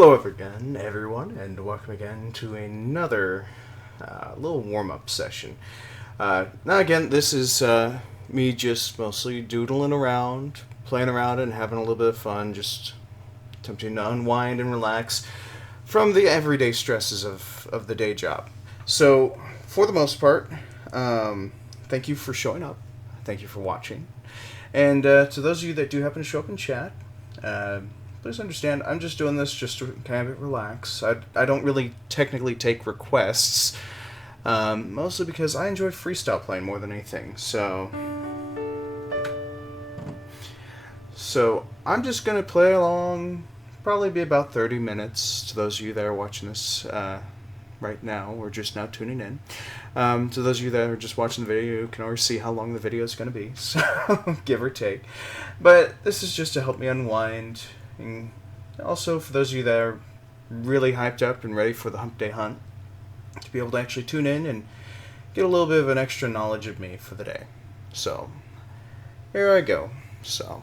Hello again, everyone, and welcome again to another little warm-up session. Now, again, this is me just mostly doodling around, playing around, and having a little bit of fun, just attempting to unwind and relax from the everyday stresses of the day job. So, for the most part, thank you for showing up. Thank you for watching. And to those of you that do happen to show up in chat, uh, please understand I'm just doing this just to kind of relax. I don't really technically take requests, mostly because I enjoy freestyle playing more than anything. So I'm just going to play along, probably be about 30 minutes to those of you that are watching this right now or just now tuning in. To those of you that are just watching the video, you can already see how long the video is going to be, so give or take. But this is just to help me unwind, and also for those of you that are really hyped up and ready for the Hump Day Hunt, to be able to actually tune in and get a little bit of an extra knowledge of me for the day. So, here I go. So...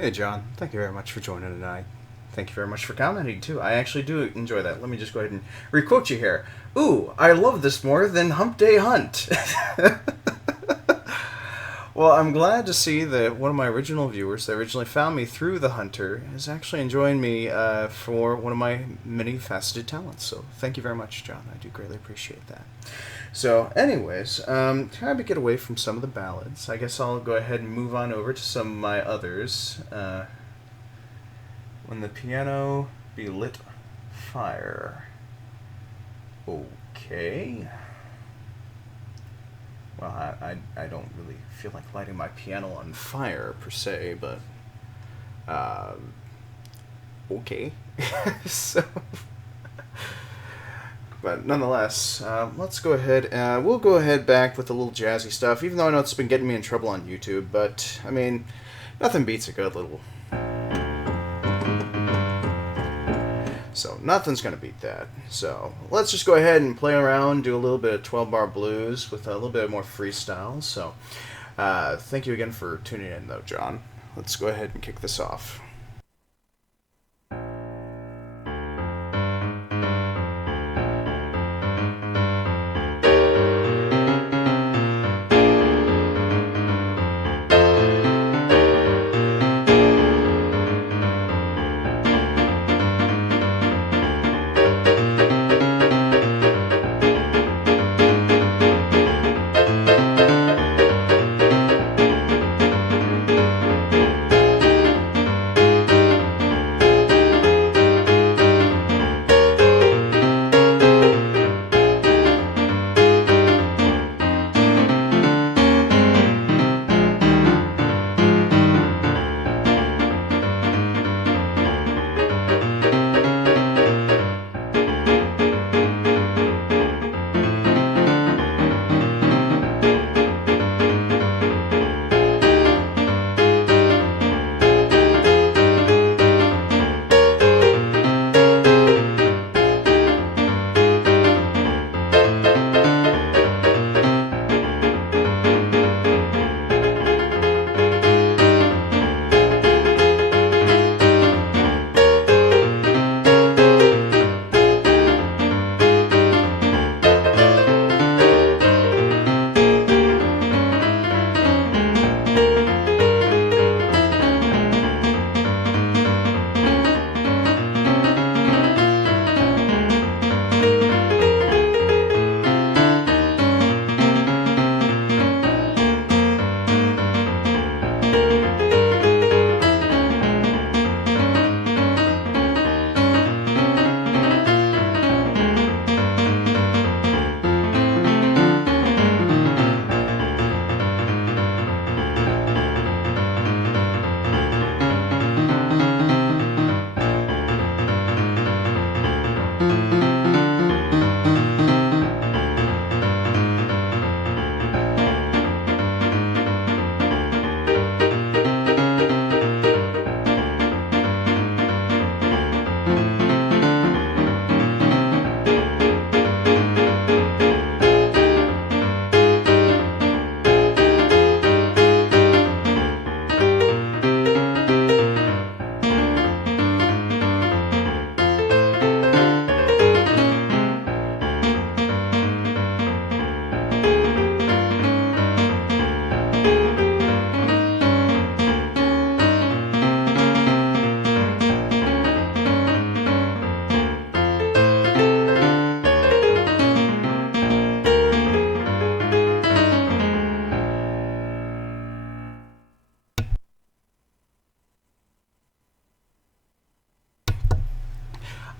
Hey, John. Thank you very much for joining tonight. Thank you very much for commenting, too. I actually do enjoy that. Let me just go ahead and requote you here. Ooh, I love this more than Hump Day Hunt. Well, I'm glad to see that one of my original viewers that originally found me through The Hunter is actually enjoying me for one of my many faceted talents. So thank you very much, John. I do greatly appreciate that. So, anyways, trying to get away from some of the ballads. I guess I'll go ahead and move on over to some of my others. When the piano be lit fire. Okay. Well, I don't really feel like lighting my piano on fire, per se, but... okay. So... But nonetheless, let's go ahead. We'll go ahead back with a little jazzy stuff, even though I know it's been getting me in trouble on YouTube. But, I mean, nothing beats a good little... So, nothing's going to beat that. So, let's just go ahead and play around, do a little bit of 12-bar blues with a little bit more freestyle. So, thank you again for tuning in, though, John. Let's go ahead and kick this off.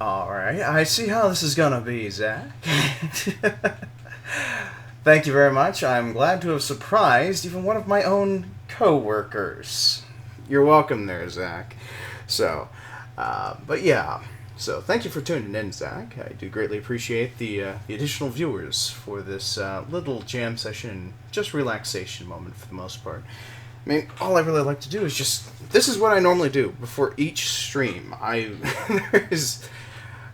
Alright, I see how this is gonna be, Zach. Thank you very much. I'm glad to have surprised even one of my own co-workers. You're welcome there, Zach. So, but yeah. So, thank you for tuning in, Zach. I do greatly appreciate the additional viewers for this little jam session, just relaxation moment for the most part. I mean, all I really like to do is this is what I normally do before each stream. There's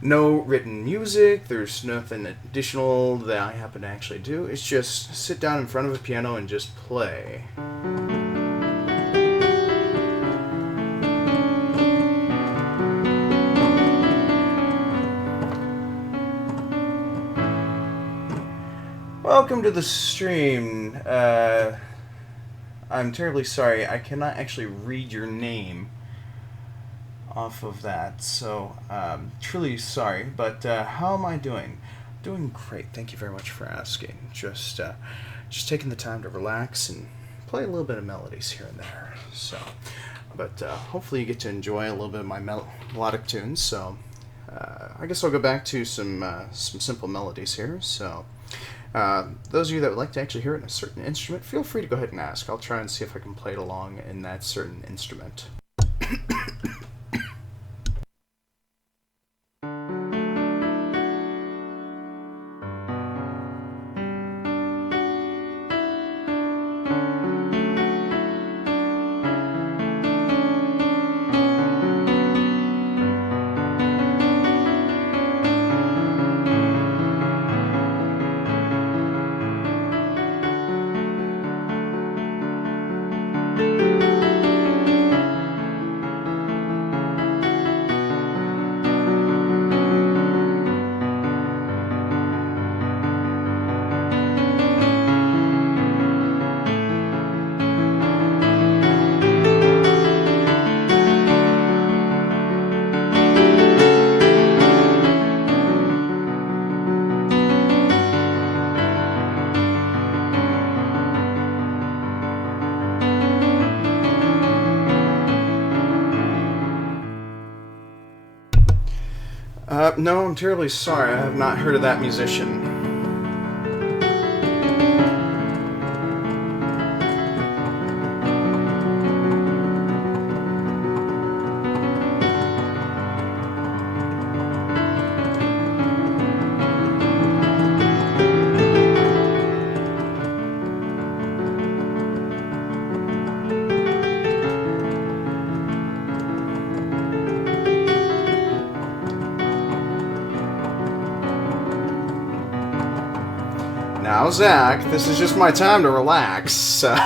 no written music, there's nothing additional that I happen to actually do. It's just sit down in front of a piano and just play. welcome to the stream. I'm terribly sorry. I cannot actually read your name off of that, so truly sorry. But how am I doing? Doing great. Thank you very much for asking. Just taking the time to relax and play a little bit of melodies here and there. So, but hopefully you get to enjoy a little bit of my melodic tunes. So, I guess I'll go back to some simple melodies here. So. Those of you that would like to actually hear it in a certain instrument, feel free to go ahead and ask. I'll try and see if I can play it along in that certain instrument. No, I'm terribly sorry. I have not heard of that musician. Now, Zach, this is just my time to relax, so...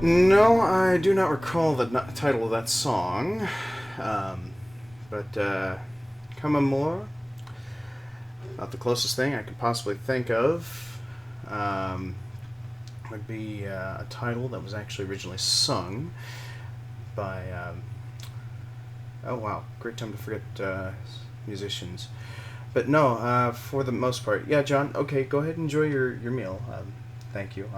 No, I do not recall the title of that song, but Come Amor, about the closest thing I could possibly think of, would be a title that was actually originally sung by, oh wow, great time to forget musicians. But no, for the most part, yeah, John, okay, go ahead and enjoy your meal. Thank you.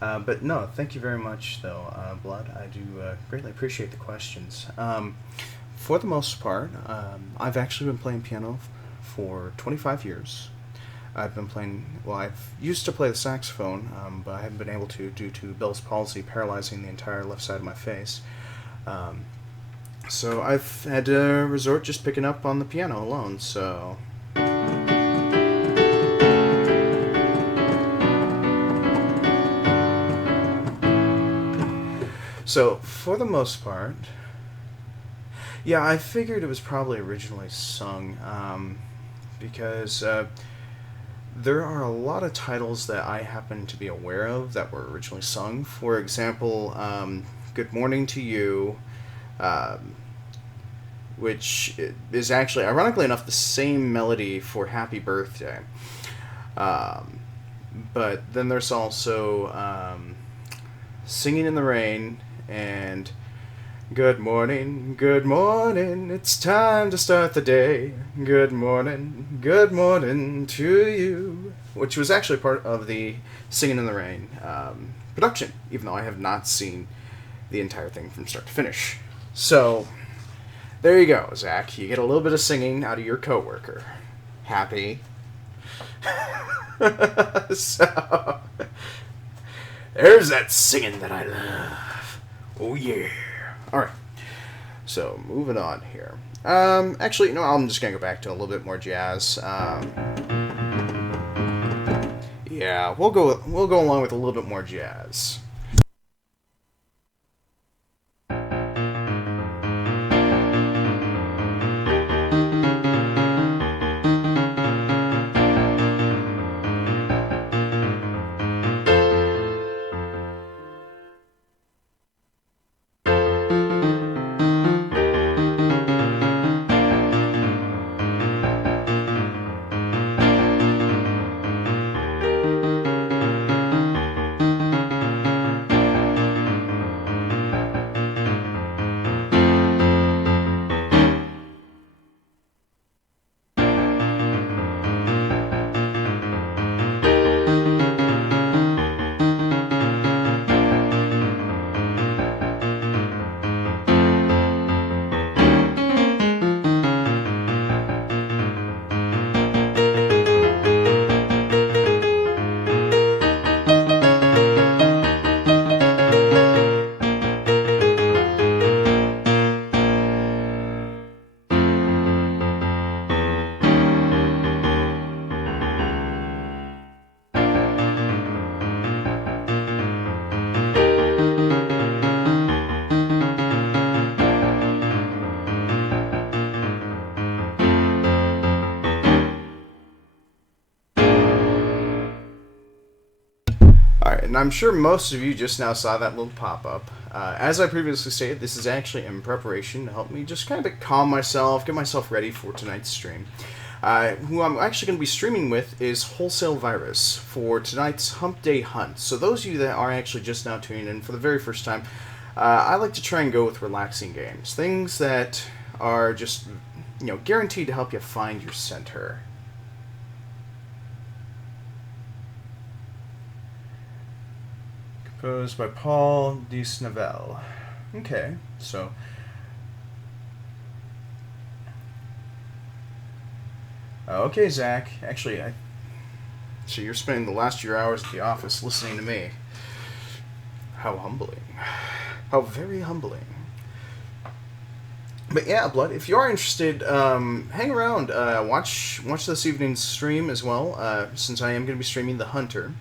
But no, thank you very much, though, Blood. I do greatly appreciate the questions. For the most part, I've actually been playing piano for 25 years. I've been playing, well, I've used to play the saxophone, but I haven't been able to due to Bell's palsy paralyzing the entire left side of my face. So I've had to resort just picking up on the piano alone, so... So, for the most part, yeah, I figured it was probably originally sung, because there are a lot of titles that I happen to be aware of that were originally sung. For example, Good Morning to You, um, which is actually, ironically enough, the same melody for Happy Birthday. Um, but then there's also Singing in the Rain and good morning, it's time to start the day. Good morning to you. Which was actually part of the Singing in the Rain production, even though I have not seen the entire thing from start to finish. So, there you go, Zach. You get a little bit of singing out of your coworker. Happy? So, there's that singing that I love. Oh, yeah. Alright. So, moving on here. Actually, no, I'm just gonna go back to a little bit more jazz. Yeah, we'll go along with a little bit more jazz. Alright, and I'm sure most of you just now saw that little pop-up. As I previously stated, this is actually in preparation to help me just kind of calm myself, get myself ready for tonight's stream. Who I'm actually going to be streaming with is Wholesale Virus for tonight's Hump Day Hunt. So those of you that are actually just now tuning in for the very first time, I like to try and go with relaxing games. Things that are just, guaranteed to help you find your center. Composed by Paul Disnavel. Okay, so... Okay, Zach. Actually, so you're spending the last few hours at the office listening to me. How humbling. How very humbling. But yeah, Blood, if you are interested, hang around. Watch this evening's stream as well, since I am going to be streaming The Hunter.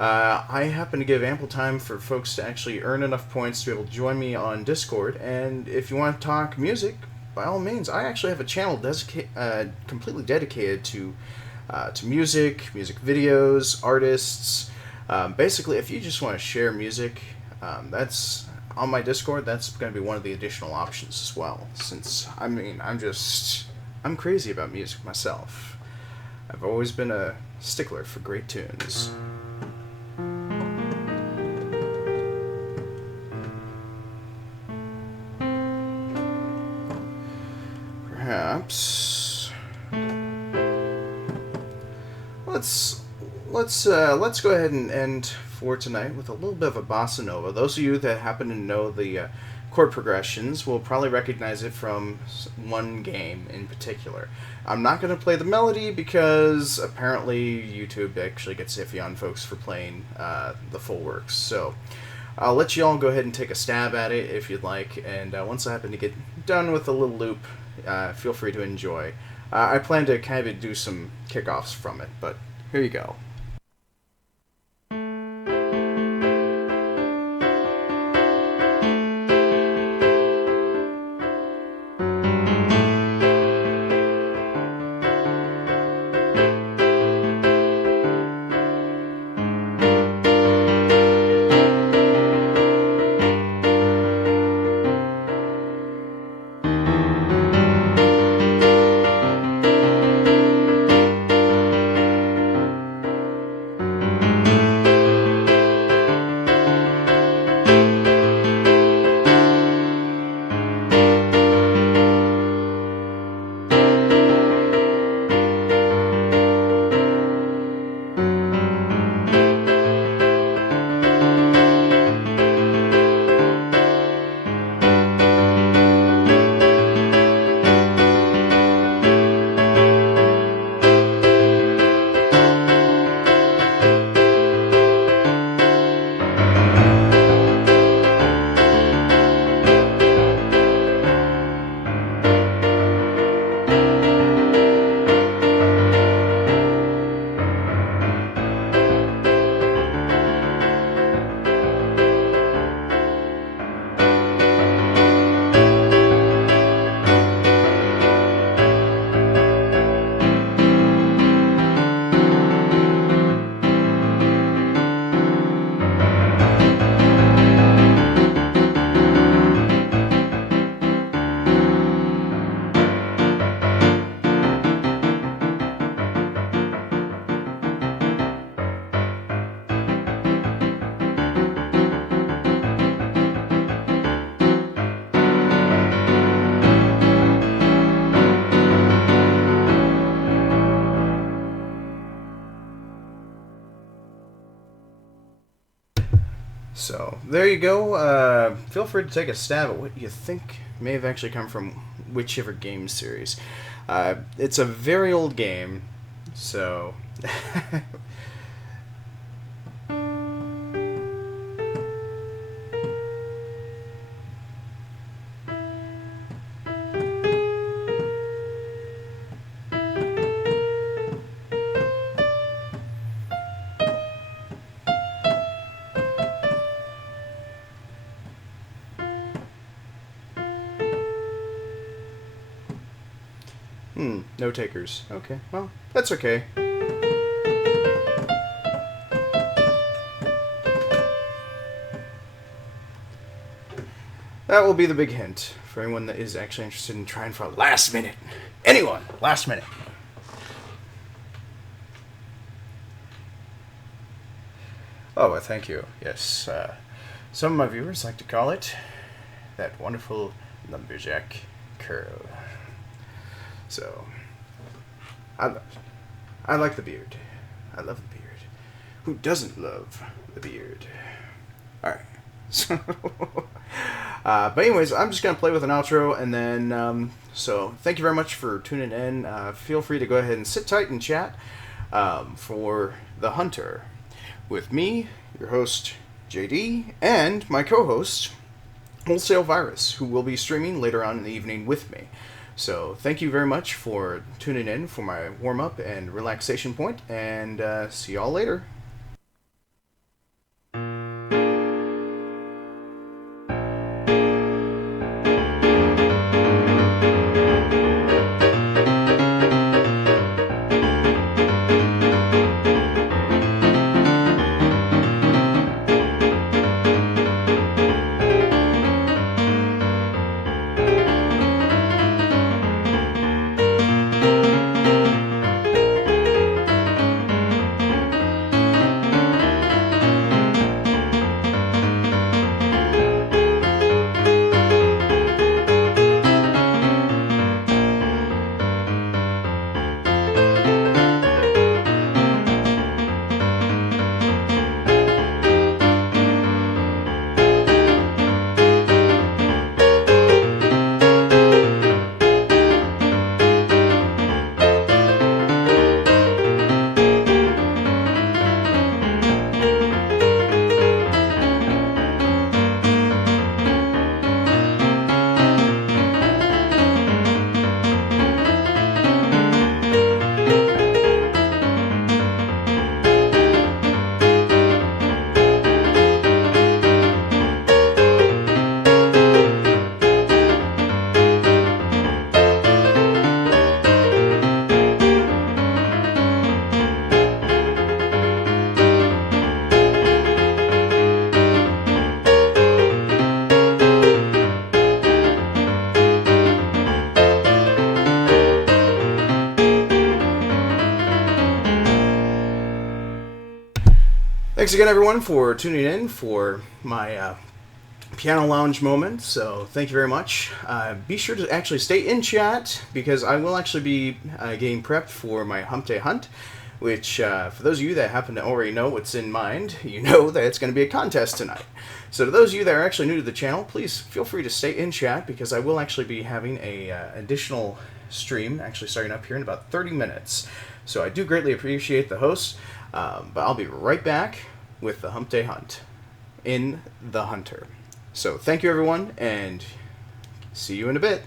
I happen to give ample time for folks to actually earn enough points to be able to join me on Discord, and if you want to talk music, by all means, I actually have a channel completely dedicated to music videos, artists. Basically, if you just want to share music, that's on my Discord. That's going to be one of the additional options as well. Since I'm crazy about music myself. I've always been a stickler for great tunes. Perhaps let's go ahead and end for tonight with a little bit of a bossa nova. Those of you that happen to know the chord progressions will probably recognize it from one game in particular. I'm not going to play the melody because apparently YouTube actually gets iffy on folks for playing the full works. So I'll let you all go ahead and take a stab at it if you'd like, and once I happen to get done with the little loop, feel free to enjoy. I plan to kind of do some kickoffs from it, but here you go. So there you go. Feel free to take a stab at what you think may have actually come from whichever game series. It's a very old game, so. No takers. Okay, well, that's okay. That will be the big hint for anyone that is actually interested in trying for a last minute. Anyone, last minute. Oh, well, thank you. Yes, some of my viewers like to call it that wonderful lumberjack curl. So, I like the beard. I love the beard. Who doesn't love the beard? Alright. So, but anyways, I'm just going to play with an outro, and then, so thank you very much for tuning in. Feel free to go ahead and sit tight and chat for The Hunter with me, your host, JD, and my co-host, Wholesale Virus, who will be streaming later on in the evening with me. So thank you very much for tuning in for my warm-up and relaxation point, and see y'all later. Thanks again, everyone, for tuning in for my piano lounge moment. So thank you very much. Be sure to actually stay in chat, because I will actually be getting prepped for my Hump Day Hunt, which, for those of you that happen to already know what's in mind, you know that it's going to be a contest tonight. So to those of you that are actually new to the channel, please feel free to stay in chat, because I will actually be having a additional stream actually starting up here in about 30 minutes. So I do greatly appreciate the host, but I'll be right back with the Hump Day Hunt in The Hunter. So thank you, everyone, and see you in a bit.